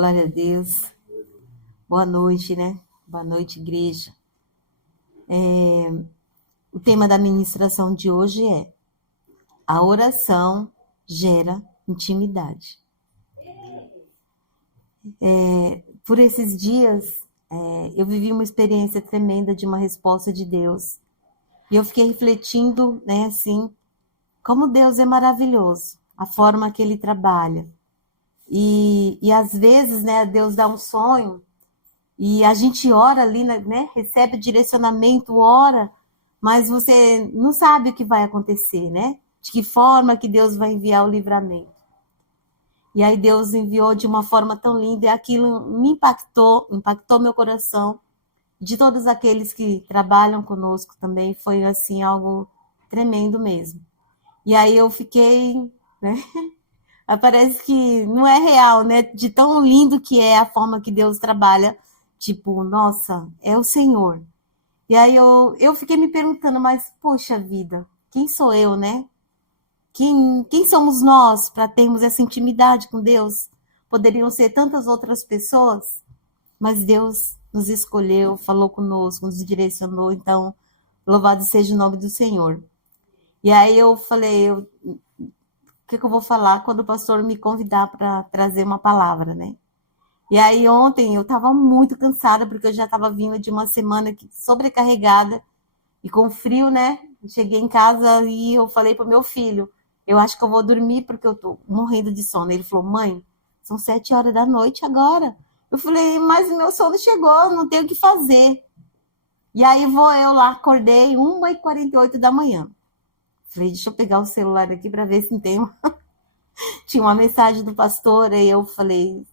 Glória a Deus. Boa noite, né? Boa noite, igreja. O tema da ministração de hoje é: a oração gera intimidade. Por esses dias, eu vivi uma experiência tremenda de uma resposta de Deus. E eu fiquei refletindo, né, assim, como Deus é maravilhoso, a forma que Ele trabalha. E às vezes, né, Deus dá um sonho e a gente ora ali, né, recebe direcionamento, ora, mas você não sabe o que vai acontecer, né? De que forma que Deus vai enviar o livramento. E aí Deus enviou de uma forma tão linda e aquilo me impactou meu coração. De todos aqueles que trabalham conosco também, foi assim algo tremendo mesmo. E aí eu fiquei, né? Parece que não é real, né? De tão lindo que é a forma que Deus trabalha. Tipo, nossa, é o Senhor. E aí eu fiquei me perguntando, mas poxa vida, quem sou eu, né? Quem somos nós para termos essa intimidade com Deus? Poderiam ser tantas outras pessoas, mas Deus nos escolheu, falou conosco, nos direcionou. Então, louvado seja o nome do Senhor. E aí eu falei, o que eu vou falar quando o pastor me convidar para trazer uma palavra, né? E aí ontem eu estava muito cansada, porque eu já estava vindo de uma semana sobrecarregada e com frio, né? Cheguei em casa e eu falei para o meu filho, eu acho que eu vou dormir porque eu estou morrendo de sono. Ele falou, mãe, são 7 horas da noite agora. Eu falei, mas o meu sono chegou, não tenho o que fazer. E aí vou eu lá, acordei 1h48 da manhã. Falei, deixa eu pegar o celular aqui para ver se não tem Tinha uma mensagem do pastor, e eu falei,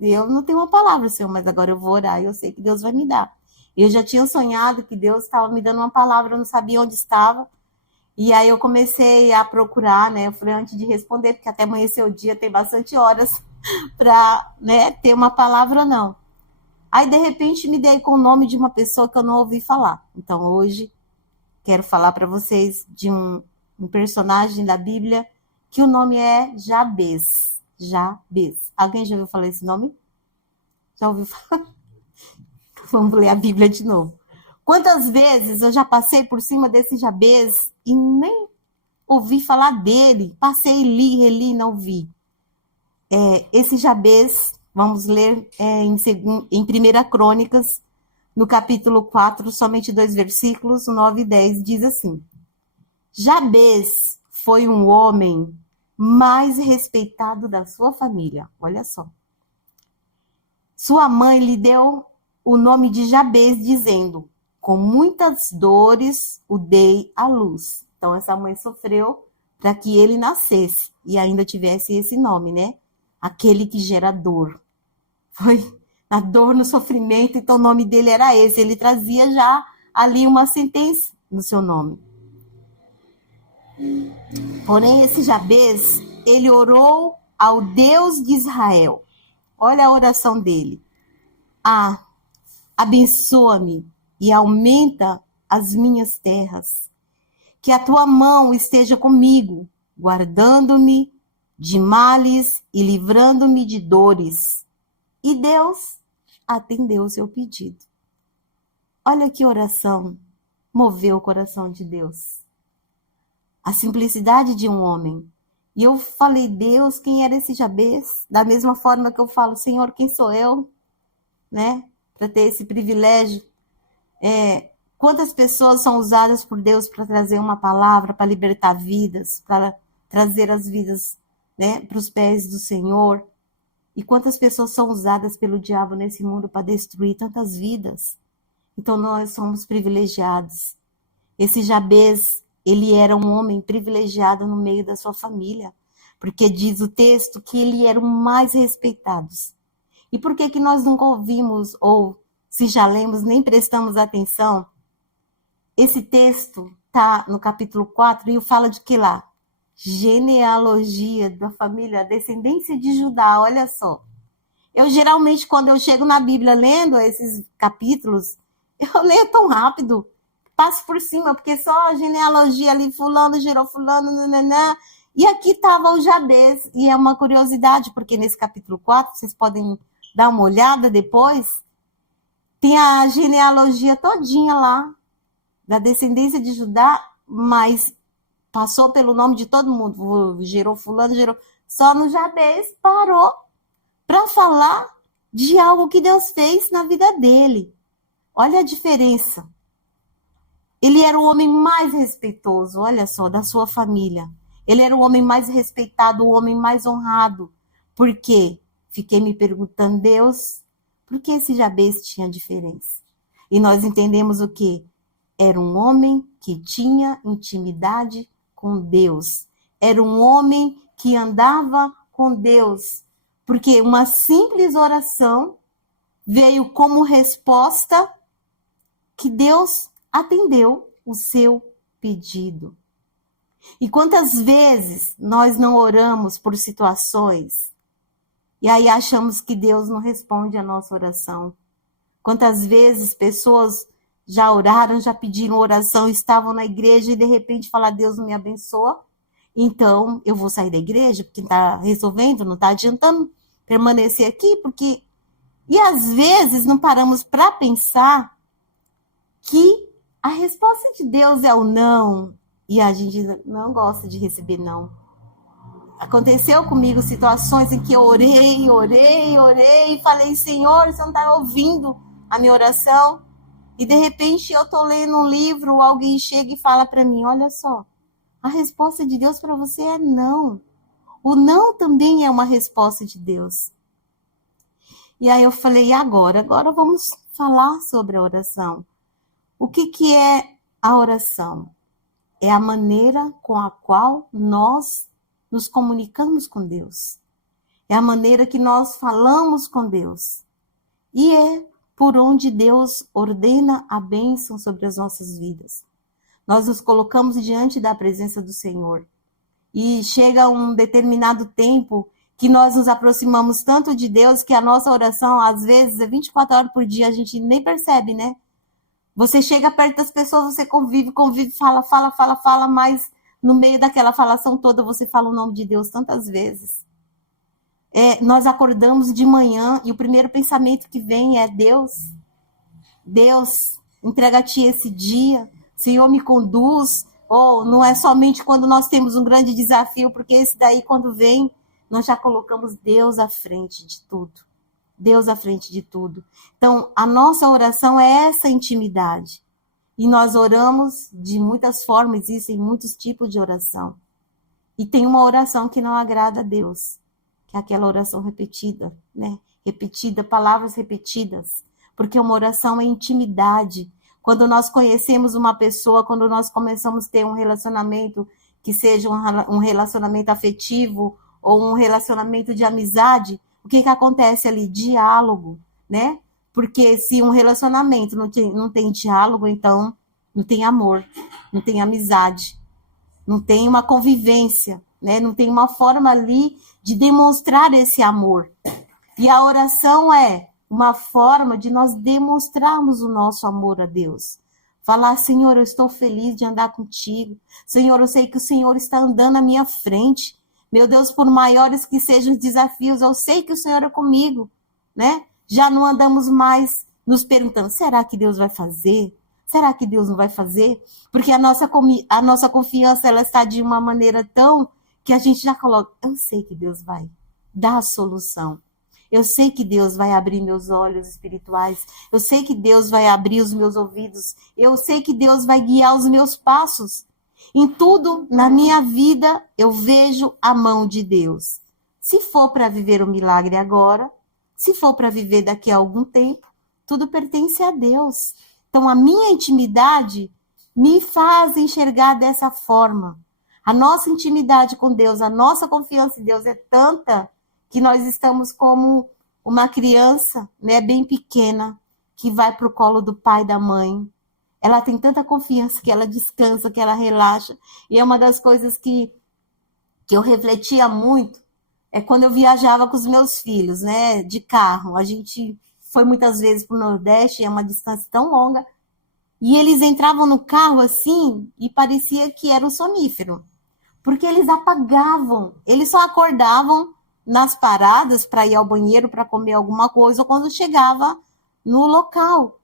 eu não tenho uma palavra, Senhor, mas agora eu vou orar e eu sei que Deus vai me dar. Eu já tinha sonhado que Deus estava me dando uma palavra, eu não sabia onde estava. E aí eu comecei a procurar, né? Eu falei, antes de responder, porque até amanhecer o dia tem bastante horas para, né, ter uma palavra ou não. Aí, de repente, me dei com o nome de uma pessoa que eu não ouvi falar. Então, hoje, quero falar para vocês de um personagem da Bíblia que o nome é Jabez. Jabez. Alguém já ouviu falar esse nome? Já ouviu falar? Vamos ler a Bíblia de novo. Quantas vezes eu já passei por cima desse Jabez e nem ouvi falar dele? Passei, li, reli, não vi. Esse Jabez, vamos ler em 1 Crônicas, no capítulo 4, somente 2 versículos, 9 e 10, diz assim: Jabez foi um homem mais respeitado da sua família. Olha só. Sua mãe lhe deu o nome de Jabez, dizendo, com muitas dores o dei à luz. Então, essa mãe sofreu para que ele nascesse e ainda tivesse esse nome, né? Aquele que gera dor. Foi a dor no sofrimento, então o nome dele era esse. Ele trazia já ali uma sentença no seu nome. Porém, esse Jabez, ele orou ao Deus de Israel. Olha a oração dele. Abençoa-me e aumenta as minhas terras. Que a tua mão esteja comigo, guardando-me de males e livrando-me de dores. E Deus atendeu o seu pedido. Olha que oração moveu o coração de Deus. A simplicidade de um homem. E eu falei, Deus, quem era esse Jabez? Da mesma forma que eu falo, Senhor, quem sou eu? Né? Para ter esse privilégio. Quantas pessoas são usadas por Deus para trazer uma palavra, para libertar vidas, para trazer as vidas, né, para os pés do Senhor. E quantas pessoas são usadas pelo diabo nesse mundo para destruir tantas vidas. Então nós somos privilegiados. Esse Jabez, ele era um homem privilegiado no meio da sua família, porque diz o texto que ele era o mais respeitado. E por que nós nunca ouvimos, ou se já lemos, nem prestamos atenção? Esse texto está no capítulo 4 e fala de que lá? Genealogia da família, a descendência de Judá, olha só. Eu geralmente, quando eu chego na Bíblia lendo esses capítulos, eu leio tão rápido, passo por cima, porque só a genealogia ali, fulano gerou fulano, nananã. E aqui estava o Jabez, e é uma curiosidade, porque nesse capítulo 4, vocês podem dar uma olhada depois, tem a genealogia todinha lá, da descendência de Judá, mas passou pelo nome de todo mundo, gerou fulano, gerou... Só no Jabez parou para falar de algo que Deus fez na vida dele. Olha a diferença. Ele era o homem mais respeitoso, olha só, da sua família. Ele era o homem mais respeitado, o homem mais honrado. Por quê? Fiquei me perguntando, Deus, por que esse Jabez tinha diferença? E nós entendemos o quê? Era um homem que tinha intimidade com Deus. Era um homem que andava com Deus. Porque uma simples oração veio como resposta que Deus atendeu o seu pedido. E quantas vezes nós não oramos por situações e aí achamos que Deus não responde a nossa oração? Quantas vezes pessoas já oraram, já pediram oração, estavam na igreja e de repente falam, Deus não me abençoa, então eu vou sair da igreja porque está resolvendo, não está adiantando permanecer aqui, porque... E às vezes não paramos para pensar que a resposta de Deus é o não, e a gente não gosta de receber não. Aconteceu comigo situações em que eu orei, e falei, Senhor, você não está ouvindo a minha oração? E de repente eu estou lendo um livro, alguém chega e fala para mim, olha só, a resposta de Deus para você é não. O não também é uma resposta de Deus. E aí eu falei, e agora? Agora vamos falar sobre a oração. O que é a oração? É a maneira com a qual nós nos comunicamos com Deus. É a maneira que nós falamos com Deus. E é por onde Deus ordena a bênção sobre as nossas vidas. Nós nos colocamos diante da presença do Senhor. E chega um determinado tempo que nós nos aproximamos tanto de Deus que a nossa oração, às vezes, é 24 horas por dia, a gente nem percebe, né? Você chega perto das pessoas, você convive, fala, mas no meio daquela falação toda você fala o nome de Deus tantas vezes. Nós acordamos de manhã e o primeiro pensamento que vem é Deus, entrega a Ti esse dia, Senhor, me conduz. Ou não é somente quando nós temos um grande desafio, porque esse daí, quando vem, nós já colocamos Deus à frente de tudo. Deus à frente de tudo. Então, a nossa oração é essa intimidade. E nós oramos de muitas formas, existem muitos tipos de oração. E tem uma oração que não agrada a Deus, que é aquela oração repetida, né? Repetida, palavras repetidas. Porque uma oração é intimidade. Quando nós conhecemos uma pessoa, quando nós começamos a ter um relacionamento, que seja um relacionamento afetivo ou um relacionamento de amizade, o que acontece ali? Diálogo, né? Porque se um relacionamento não tem diálogo, então não tem amor, não tem amizade, não tem uma convivência, né? Não tem uma forma ali de demonstrar esse amor. E a oração é uma forma de nós demonstrarmos o nosso amor a Deus. Falar, Senhor, eu estou feliz de andar contigo. Senhor, eu sei que o Senhor está andando à minha frente. Meu Deus, por maiores que sejam os desafios, eu sei que o Senhor é comigo, né? Já não andamos mais nos perguntando, será que Deus vai fazer? Será que Deus não vai fazer? Porque a nossa confiança, ela está de uma maneira tão que a gente já coloca, eu sei que Deus vai dar a solução. Eu sei que Deus vai abrir meus olhos espirituais. Eu sei que Deus vai abrir os meus ouvidos. Eu sei que Deus vai guiar os meus passos. Em tudo na minha vida eu vejo a mão de Deus. Se for para viver o milagre agora, se for para viver daqui a algum tempo, tudo pertence a Deus. Então a minha intimidade me faz enxergar dessa forma. A nossa intimidade com Deus, a nossa confiança em Deus é tanta que nós estamos como uma criança, né, bem pequena, que vai para o colo do pai e da mãe. Ela tem tanta confiança que ela descansa, que ela relaxa. E é uma das coisas que eu refletia muito, é quando eu viajava com os meus filhos, né, de carro. A gente foi muitas vezes para o Nordeste, é uma distância tão longa, e eles entravam no carro assim, e parecia que era um sonífero. Porque eles apagavam, eles só acordavam nas paradas para ir ao banheiro, para comer alguma coisa, ou quando chegava no local.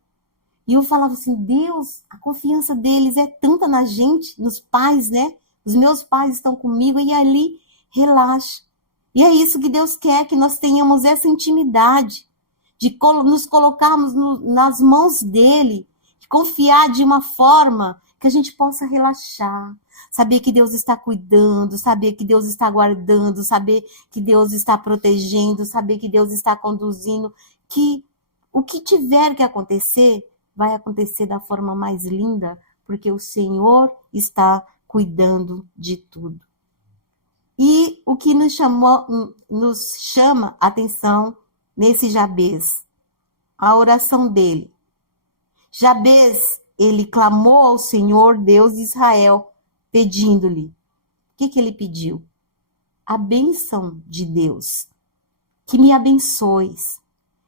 E eu falava assim, Deus, a confiança deles é tanta na gente, nos pais, né? Os meus pais estão comigo e ali relaxa. E é isso que Deus quer, que nós tenhamos essa intimidade, de nos colocarmos nas mãos dele, de confiar de uma forma que a gente possa relaxar, saber que Deus está cuidando, saber que Deus está guardando, saber que Deus está protegendo, saber que Deus está conduzindo, que o que tiver que acontecer, vai acontecer da forma mais linda, porque o Senhor está cuidando de tudo. E o que nos chama a atenção nesse Jabez, a oração dele. Jabez, ele clamou ao Senhor, Deus de Israel, pedindo-lhe. O que ele pediu? A bênção de Deus. Que me abençoes,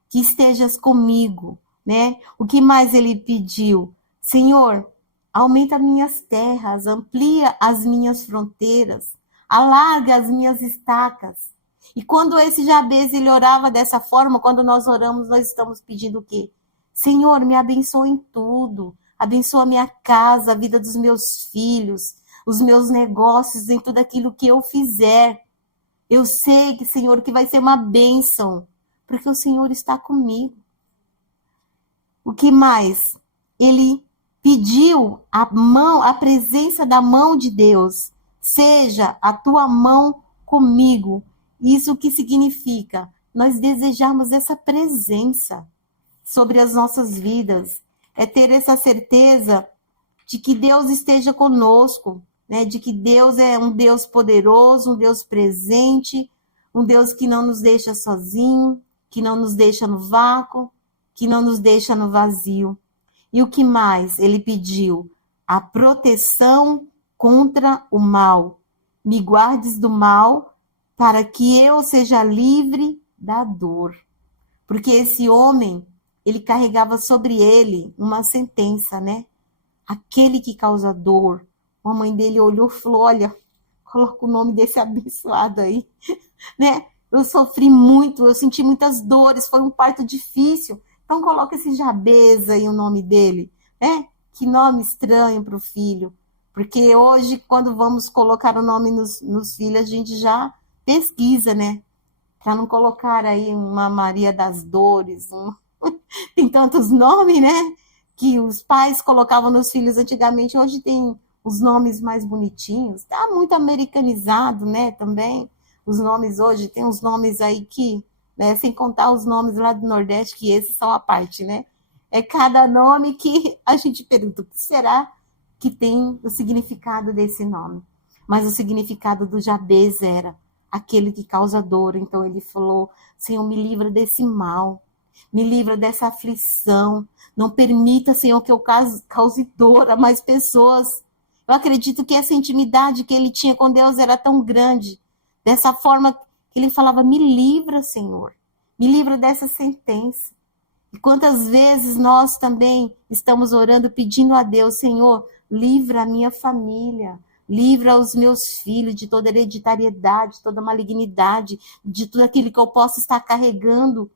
que estejas comigo, né? O que mais ele pediu? Senhor, aumenta minhas terras, amplia as minhas fronteiras, alarga as minhas estacas. E quando esse Jabez, ele orava dessa forma, quando nós oramos, nós estamos pedindo o quê? Senhor, me abençoa em tudo, abençoa a minha casa, a vida dos meus filhos, os meus negócios, em tudo aquilo que eu fizer. Eu sei que, Senhor, que vai ser uma bênção, porque o Senhor está comigo. O que mais? Ele pediu a presença da mão de Deus. Seja a tua mão comigo. Isso que significa? Nós desejamos essa presença sobre as nossas vidas. É ter essa certeza de que Deus esteja conosco, né? De que Deus é um Deus poderoso, um Deus presente, um Deus que não nos deixa sozinho, que não nos deixa no vácuo, que não nos deixa no vazio. E o que mais? Ele pediu a proteção contra o mal. Me guardes do mal, para que eu seja livre da dor. Porque esse homem, ele carregava sobre ele uma sentença, né? Aquele que causa dor. A mãe dele olhou e falou, olha, coloca o nome desse abençoado aí, né? Eu sofri muito, eu senti muitas dores, foi um parto difícil. Então coloca esse Jabez aí, o nome dele, né? Que nome estranho para o filho. Porque hoje, quando vamos colocar o nome nos filhos, a gente já pesquisa, né? Para não colocar aí uma Maria das Dores, tem tantos nomes, né? Que os pais colocavam nos filhos antigamente, hoje tem os nomes mais bonitinhos. Tá muito americanizado, né? Também os nomes hoje, tem uns nomes aí que, né? Sem contar os nomes lá do Nordeste, que esses são a parte, né? É cada nome que a gente pergunta, o que será que tem o significado desse nome? Mas o significado do Jabez era aquele que causa dor. Então ele falou, Senhor, me livra desse mal, me livra dessa aflição, não permita, Senhor, que eu cause dor a mais pessoas. Eu acredito que essa intimidade que ele tinha com Deus era tão grande, dessa forma que ele falava, me livra, Senhor, me livra dessa sentença. E quantas vezes nós também estamos orando, pedindo a Deus, Senhor, livra a minha família, livra os meus filhos de toda hereditariedade, de toda malignidade, de tudo aquilo que eu posso estar carregando,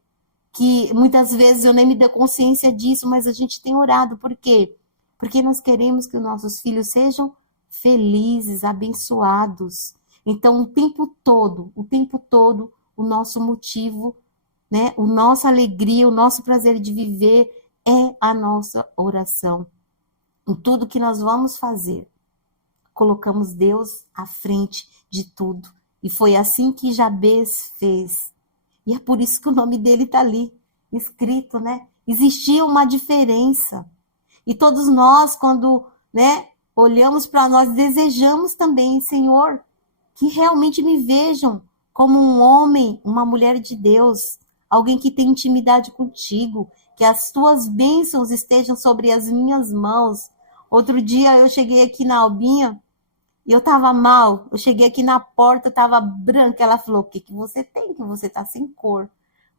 que muitas vezes eu nem me dou consciência disso, mas a gente tem orado. Por quê? Porque nós queremos que os nossos filhos sejam felizes, abençoados. Então, o tempo todo, o nosso motivo, né, a nossa alegria, o nosso prazer de viver é a nossa oração. Em tudo que nós vamos fazer, colocamos Deus à frente de tudo. E foi assim que Jabez fez. E é por isso que o nome dele está ali, escrito, né? Existia uma diferença. E todos nós, quando, né, olhamos para nós, desejamos também, Senhor, que realmente me vejam como um homem, uma mulher de Deus, alguém que tem intimidade contigo, que as tuas bênçãos estejam sobre as minhas mãos. Outro dia eu cheguei aqui na Albinha, e eu estava mal, eu cheguei aqui na porta, estava branca. Ela falou, o que você tem? Que você está sem cor.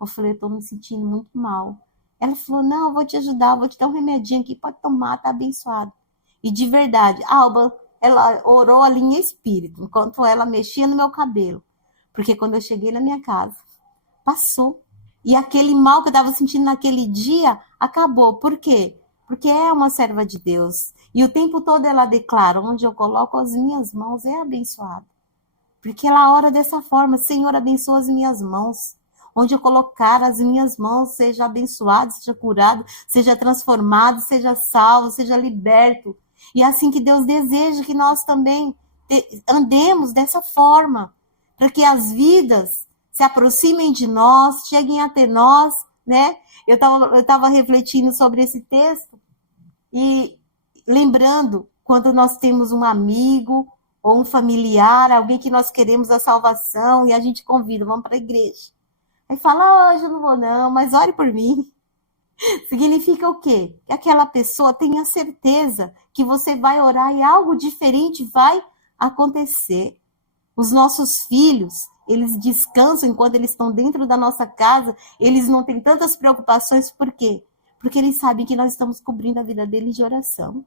Eu falei, eu estou me sentindo muito mal. Ela falou, não, eu vou te ajudar, eu vou te dar um remedinho aqui, pode tomar, tá abençoado. E de verdade, a Alba, ela orou ali em espírito, enquanto ela mexia no meu cabelo. Porque quando eu cheguei na minha casa, passou. E aquele mal que eu estava sentindo naquele dia acabou. Por quê? Porque é uma serva de Deus. E o tempo todo ela declara: onde eu coloco as minhas mãos é abençoado. Porque ela ora dessa forma: Senhor, abençoa as minhas mãos. Onde eu colocar as minhas mãos, seja abençoado, seja curado, seja transformado, seja salvo, seja liberto. E é assim que Deus deseja que nós também andemos dessa forma, para que as vidas se aproximem de nós, cheguem até nós, né? Eu tava refletindo sobre esse texto e lembrando quando nós temos um amigo ou um familiar, alguém que nós queremos a salvação e a gente convida: vamos para a igreja. Aí fala: hoje eu não vou não, mas ore por mim. Significa o quê? Que aquela pessoa tenha certeza que você vai orar e algo diferente vai acontecer. Os nossos filhos, eles descansam enquanto eles estão dentro da nossa casa, eles não têm tantas preocupações, por quê? Porque eles sabem que nós estamos cobrindo a vida deles de oração.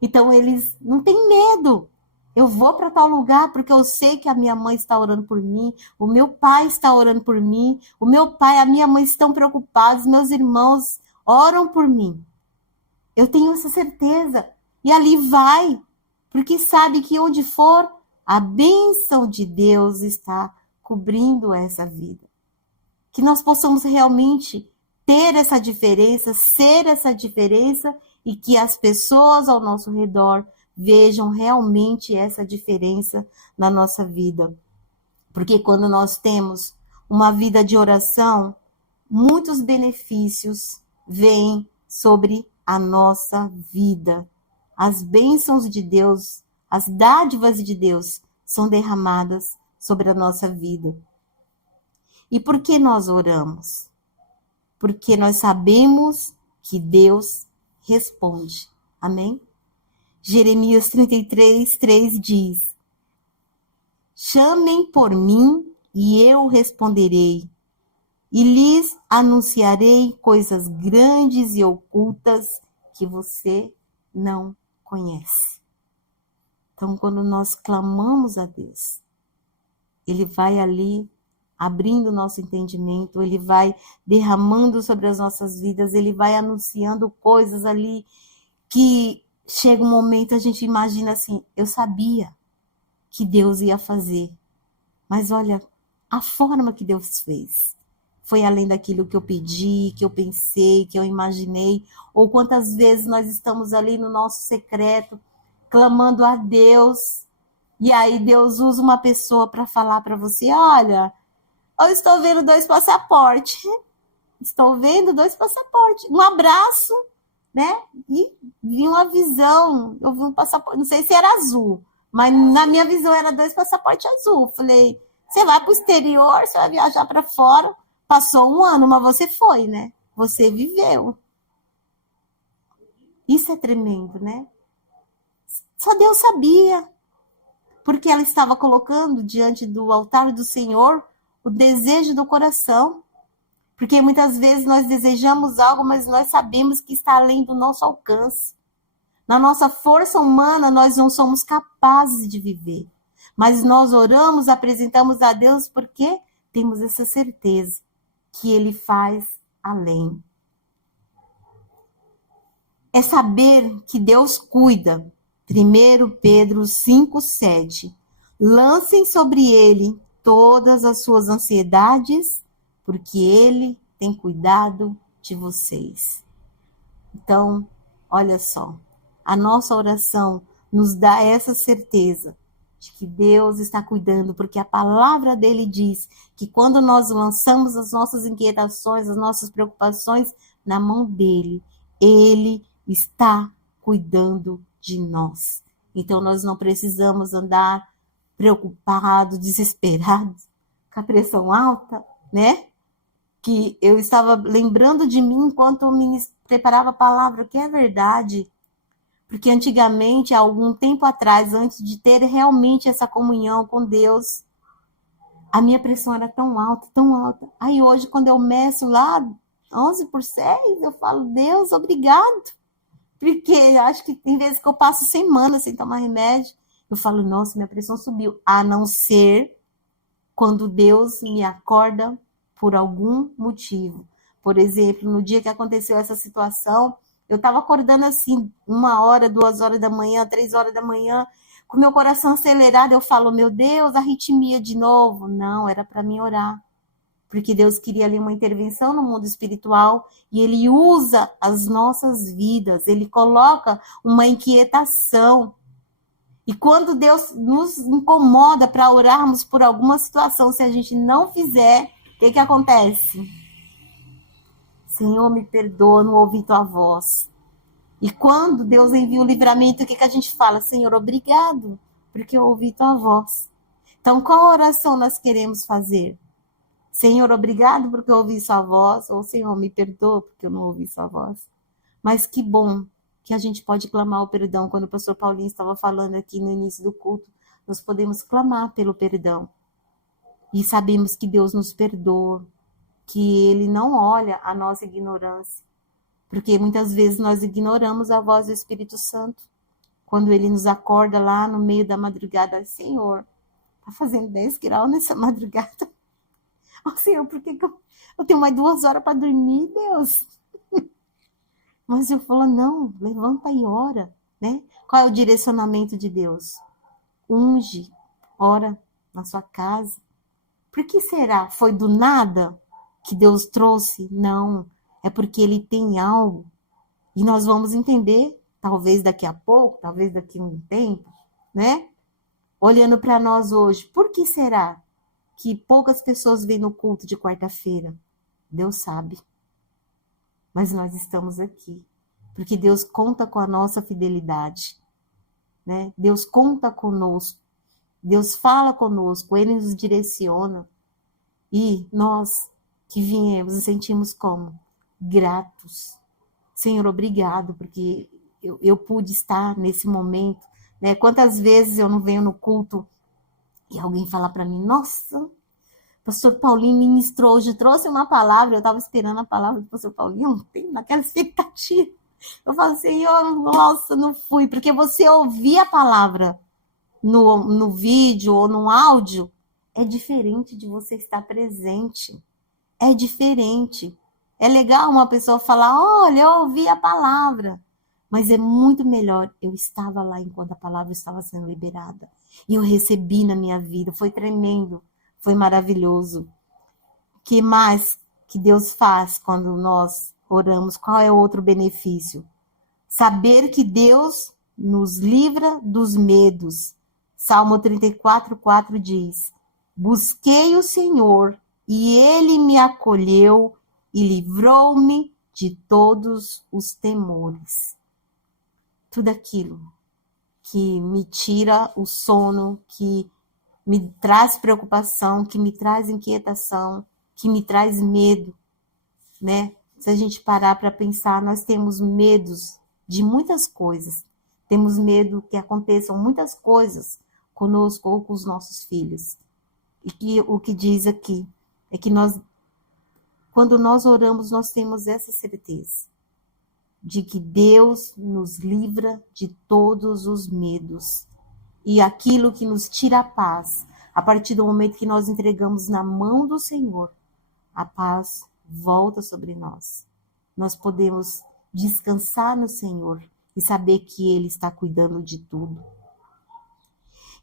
Então eles não têm medo. Eu vou para tal lugar porque eu sei que a minha mãe está orando por mim, o meu pai está orando por mim, o meu pai e a minha mãe estão preocupados, meus irmãos oram por mim. Eu tenho essa certeza. E ali vai, porque sabe que onde for, a bênção de Deus está cobrindo essa vida. Que nós possamos realmente ter essa diferença, ser essa diferença, e que as pessoas ao nosso redor vejam realmente essa diferença na nossa vida. Porque quando nós temos uma vida de oração, muitos benefícios vêm sobre a nossa vida. As bênçãos de Deus, as dádivas de Deus são derramadas sobre a nossa vida. E por que nós oramos? Porque nós sabemos que Deus responde. Amém? Jeremias 33:3 diz: chamem por mim e eu responderei, e lhes anunciarei coisas grandes e ocultas que você não conhece. Então, quando nós clamamos a Deus, Ele vai ali abrindo o nosso entendimento, Ele vai derramando sobre as nossas vidas, Ele vai anunciando coisas ali que chega um momento a gente imagina assim: eu sabia que Deus ia fazer, mas olha, a forma que Deus fez foi além daquilo que eu pedi, que eu pensei, que eu imaginei. Ou quantas vezes nós estamos ali no nosso secreto, clamando a Deus, e aí Deus usa uma pessoa para falar para você: olha, eu estou vendo 2 passaportes, estou vendo 2 passaportes, um abraço, né? E vi uma visão, eu vi um passaporte, não sei se era azul, mas na minha visão era 2 passaportes azul. Falei: você vai para o exterior, você vai viajar para fora. Passou um ano, mas você foi, né? Você viveu. Isso é tremendo, né? Só Deus sabia, porque ela estava colocando diante do altar do Senhor o desejo do coração. Porque muitas vezes nós desejamos algo, mas nós sabemos que está além do nosso alcance. Na nossa força humana, nós não somos capazes de viver. Mas nós oramos, apresentamos a Deus, porque temos essa certeza que Ele faz além. É saber que Deus cuida. 1 Pedro 5,7. Lancem sobre Ele todas as suas ansiedades, porque Ele tem cuidado de vocês. Então, olha só, a nossa oração nos dá essa certeza de que Deus está cuidando, porque a palavra dele diz que quando nós lançamos as nossas inquietações, as nossas preocupações na mão dele, ele está cuidando de nós. Então, nós não precisamos andar preocupados, desesperados, com a pressão alta, né? Que eu estava lembrando de mim enquanto me preparava a palavra, que é verdade. Porque antigamente, há algum tempo atrás, antes de ter realmente essa comunhão com Deus, a minha pressão era tão alta, tão alta. Aí hoje, quando eu meço lá 11/6, eu falo: Deus, obrigado. Porque acho que tem vezes que eu passo semanas sem tomar remédio, eu falo: nossa, minha pressão subiu. A não ser quando Deus me acorda por algum motivo. Por exemplo, no dia que aconteceu essa situação, eu estava acordando assim, 1 hora, 2 horas da manhã, 3 horas da manhã, com meu coração acelerado, eu falo, meu Deus, arritmia de novo. Não, era para mim orar. Porque Deus queria ali uma intervenção no mundo espiritual e Ele usa as nossas vidas, Ele coloca uma inquietação. E quando Deus nos incomoda para orarmos por alguma situação, se a gente não fizer, o que acontece? Senhor, me perdoa, não ouvi tua voz. E quando Deus envia o livramento, o que a gente fala? Senhor, obrigado, porque eu ouvi tua voz. Então, qual oração nós queremos fazer? Senhor, obrigado porque eu ouvi sua voz, ou Senhor, me perdoa porque eu não ouvi sua voz. Mas que bom que a gente pode clamar o perdão. Quando o pastor Paulinho estava falando aqui no início do culto, nós podemos clamar pelo perdão. E sabemos que Deus nos perdoa, que Ele não olha a nossa ignorância. Porque muitas vezes nós ignoramos a voz do Espírito Santo. Quando Ele nos acorda lá no meio da madrugada, Senhor, está fazendo 10 graus nessa madrugada? Oh, Senhor, por que eu tenho mais 2 horas para dormir, Deus? Mas eu falo, não, levanta e ora, né? Qual é o direcionamento de Deus? Unge, ora na sua casa. Por que será? Foi do nada que Deus trouxe? Não, é porque Ele tem algo. E nós vamos entender, talvez daqui a pouco, talvez daqui a um tempo, né? Olhando para nós hoje, por que será que poucas pessoas vêm no culto de quarta-feira? Deus sabe. Mas nós estamos aqui. Porque Deus conta com a nossa fidelidade. Né? Deus conta conosco. Deus fala conosco. Ele nos direciona. E nós que viemos nos sentimos como? Gratos. Senhor, obrigado, porque eu pude estar nesse momento. Né? Quantas vezes eu não venho no culto e alguém fala para mim, nossa, pastor Paulinho ministrou hoje, trouxe uma palavra, eu estava esperando a palavra do pastor Paulinho, ontem, naquela expectativa. Eu falo, Senhor, nossa, não fui, porque você ouvir a palavra no vídeo ou no áudio é diferente de você estar presente. É diferente. É legal uma pessoa falar, olha, eu ouvi a palavra. Mas é muito melhor, eu estava lá enquanto a palavra estava sendo liberada. E eu recebi na minha vida, foi tremendo, foi maravilhoso. O que mais que Deus faz quando nós oramos? Qual é o outro benefício? Saber que Deus nos livra dos medos. Salmo 34:4 diz, busquei o Senhor e Ele me acolheu e livrou-me de todos os temores. Tudo aquilo que me tira o sono, que me traz preocupação, que me traz inquietação, que me traz medo, né? Se a gente parar para pensar, nós temos medos de muitas coisas. Temos medo que aconteçam muitas coisas conosco ou com os nossos filhos. E que o que diz aqui é que quando nós oramos, nós temos essa certeza de que Deus nos livra de todos os medos. E aquilo que nos tira a paz, a partir do momento que nós entregamos na mão do Senhor, a paz volta sobre nós. Nós podemos descansar no Senhor e saber que Ele está cuidando de tudo.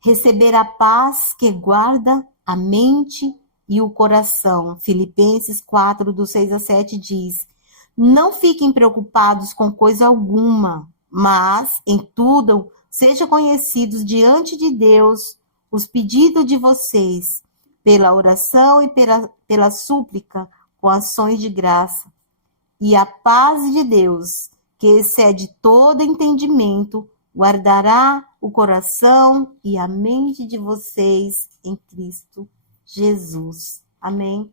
Receber a paz que guarda a mente e o coração. Filipenses 4, do 6-7 diz, não fiquem preocupados com coisa alguma, mas, em tudo, sejam conhecidos diante de Deus os pedidos de vocês, pela oração e pela súplica, com ações de graça. E a paz de Deus, que excede todo entendimento, guardará o coração e a mente de vocês em Cristo Jesus. Amém?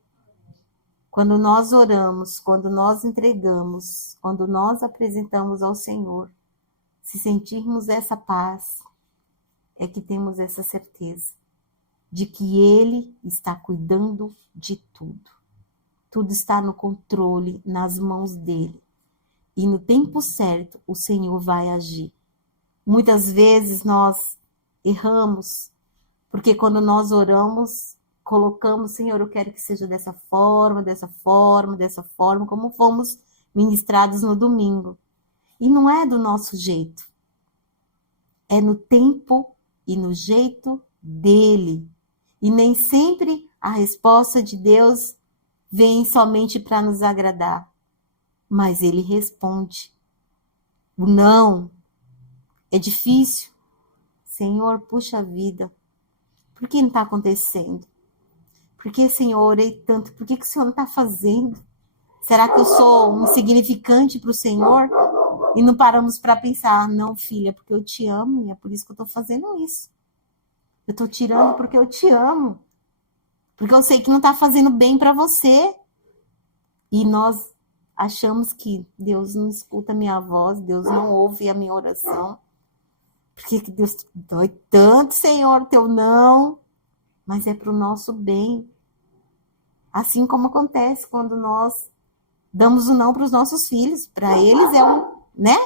Quando nós oramos, quando nós entregamos, quando nós apresentamos ao Senhor, se sentirmos essa paz, é que temos essa certeza de que Ele está cuidando de tudo. Tudo está no controle, nas mãos dEle. E no tempo certo, o Senhor vai agir. Muitas vezes nós erramos, porque quando nós oramos colocamos, Senhor, eu quero que seja dessa forma, dessa forma, dessa forma, como fomos ministrados no domingo. E não é do nosso jeito. É no tempo e no jeito dele. E nem sempre a resposta de Deus vem somente para nos agradar. Mas ele responde. O não é difícil. Senhor, puxa vida. Por que não está acontecendo? Por que, Senhor, orei tanto? Por que o Senhor não está fazendo? Será que eu sou um insignificante para o Senhor? E não paramos para pensar, não, filha, porque eu te amo e é por isso que eu estou fazendo isso. Eu estou tirando porque eu te amo. Porque eu sei que não está fazendo bem para você. E nós achamos que Deus não escuta a minha voz, Deus não ouve a minha oração. Por que Deus dói tanto, Senhor, teu não? Mas é para o nosso bem. Assim como acontece quando nós damos o não para os nossos filhos. Para eles é um, né?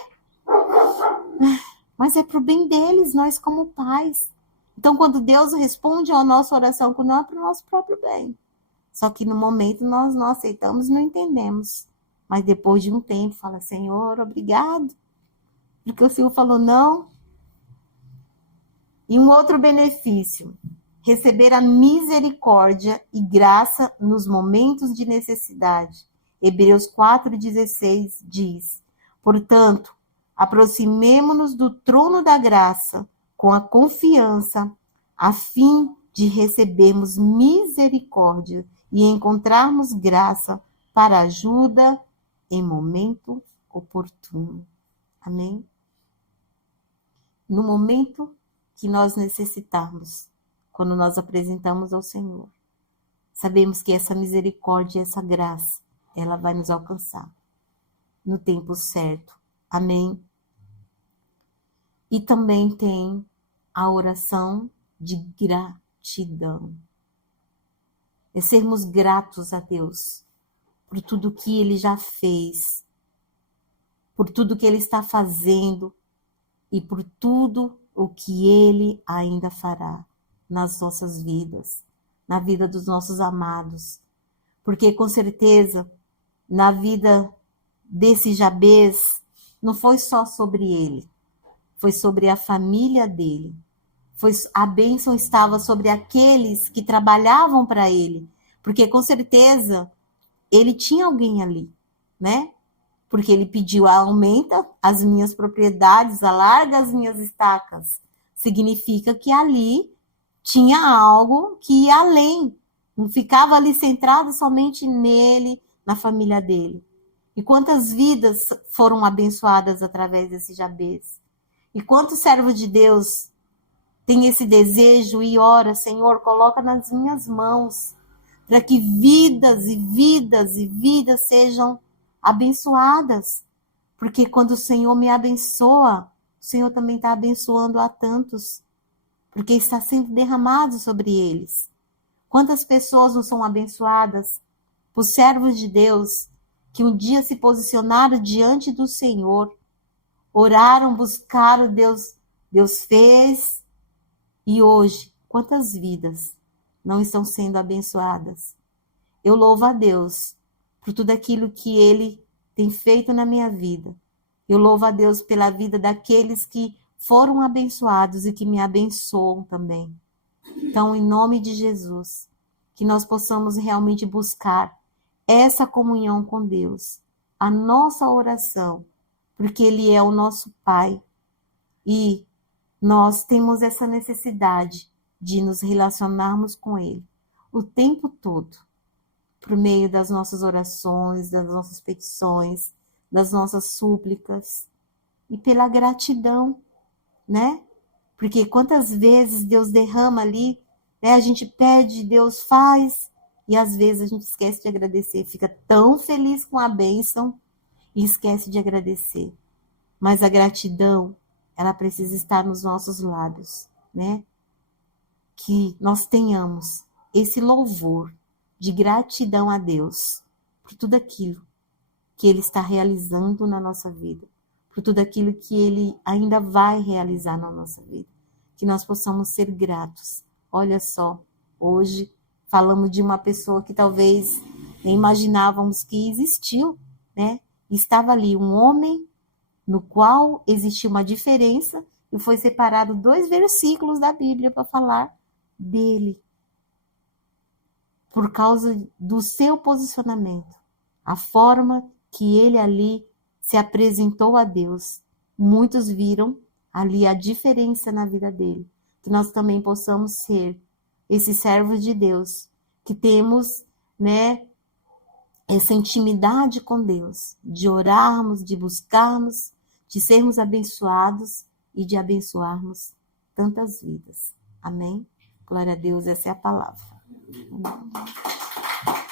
Mas é para o bem deles, nós como pais. Então, quando Deus responde à nossa oração com não, é para o nosso próprio bem. Só que no momento nós não aceitamos e não entendemos. Mas depois de um tempo, fala, Senhor, obrigado. Porque o Senhor falou não. E um outro benefício, receber a misericórdia e graça nos momentos de necessidade. Hebreus 4,16 diz, portanto, aproximemo-nos do trono da graça com a confiança, a fim de recebermos misericórdia e encontrarmos graça para ajuda em momento oportuno. Amém? No momento que nós necessitarmos, quando nós apresentamos ao Senhor, sabemos que essa misericórdia, essa graça, ela vai nos alcançar no tempo certo. Amém? E também tem a oração de gratidão. É sermos gratos a Deus por tudo que Ele já fez, por tudo que Ele está fazendo e por tudo o que Ele ainda fará nas nossas vidas, na vida dos nossos amados. Porque com certeza, na vida desse Jabez, não foi só sobre ele, foi sobre a família dele. A bênção estava sobre aqueles que trabalhavam para ele, porque com certeza ele tinha alguém ali, né? Porque ele pediu, aumenta as minhas propriedades, alarga as minhas estacas. Significa que ali tinha algo que ia além, não ficava ali centrado somente nele, na família dele. E quantas vidas foram abençoadas através desse Jabez? E quantos servos de Deus tem esse desejo e ora, Senhor, coloca nas minhas mãos, para que vidas e vidas e vidas sejam abençoadas. Porque quando o Senhor me abençoa, o Senhor também está abençoando a tantos, porque está sendo derramado sobre eles. Quantas pessoas não são abençoadas por servos de Deus, que um dia se posicionaram diante do Senhor, oraram, buscaram, Deus fez, e hoje, quantas vidas não estão sendo abençoadas? Eu louvo a Deus por tudo aquilo que Ele tem feito na minha vida. Eu louvo a Deus pela vida daqueles que foram abençoados e que me abençoam também. Então, em nome de Jesus, que nós possamos realmente buscar essa comunhão com Deus, a nossa oração, porque Ele é o nosso Pai e nós temos essa necessidade de nos relacionarmos com Ele o tempo todo, por meio das nossas orações, das nossas petições, das nossas súplicas e pela gratidão, né? Porque quantas vezes Deus derrama ali, né? A gente pede, Deus faz, e às vezes a gente esquece de agradecer, fica tão feliz com a bênção e esquece de agradecer. Mas a gratidão, ela precisa estar nos nossos lábios, né? Que nós tenhamos esse louvor de gratidão a Deus por tudo aquilo que Ele está realizando na nossa vida, por tudo aquilo que Ele ainda vai realizar na nossa vida. Que nós possamos ser gratos. Olha só, hoje falamos de uma pessoa que talvez nem imaginávamos que existiu, né? Estava ali um homem no qual existia uma diferença e foi separado 2 versículos da Bíblia para falar dele, por causa do seu posicionamento, a forma que ele ali se apresentou a Deus. Muitos viram ali a diferença na vida dele. Que nós também possamos ser esses servos de Deus, que temos, né, essa intimidade com Deus, de orarmos, de buscarmos, de sermos abençoados e de abençoarmos tantas vidas. Amém? Glória a Deus, essa é a palavra. Amém.